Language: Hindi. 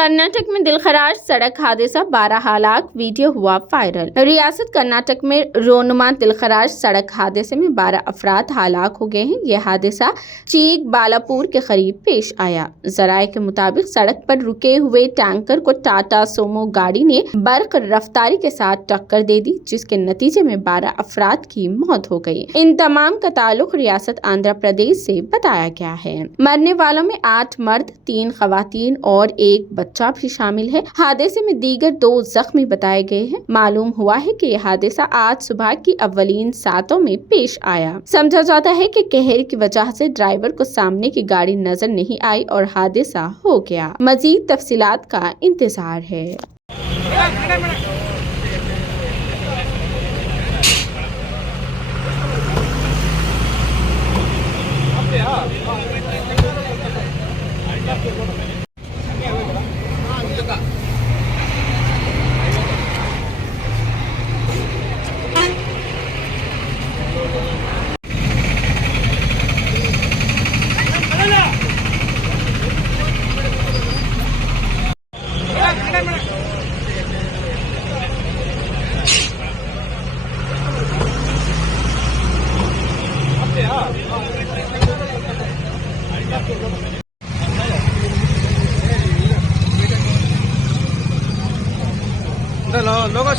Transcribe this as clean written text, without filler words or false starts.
कर्नाटक में दिलखराश सड़क हादसा 12 हलाक, वीडियो हुआ वायरल। रियासत कर्नाटक में रोनुमा दिलखराश सड़क हादसे में 12 अफराद हलाक हो गए हैं। यह हादसा चीक बालापुर के करीब पेश आया। जराये के मुताबिक सड़क पर रुके हुए टैंकर को टाटा सोमो गाड़ी ने बर्क रफ्तारी के साथ टक्कर दे दी, जिसके नतीजे में 12 अफराद की मौत हो गई। इन तमाम का ताल्लुक रियासत आंध्र प्रदेश से बताया गया है। मरने वालों में 8 मर्द, 3 खवातीन और 1 बच्चा भी शामिल है। हादसे में दीगर 2 जख्मी बताए गए हैं। मालूम हुआ है कि यह हादसा आज सुबह की अव्वलीन सातों में पेश आया। समझा जाता है कि कहर की वजह से ड्राइवर को सामने की गाड़ी नजर नहीं आई और हादसा हो गया। मजीद तफसीलात का इंतजार है। लोगो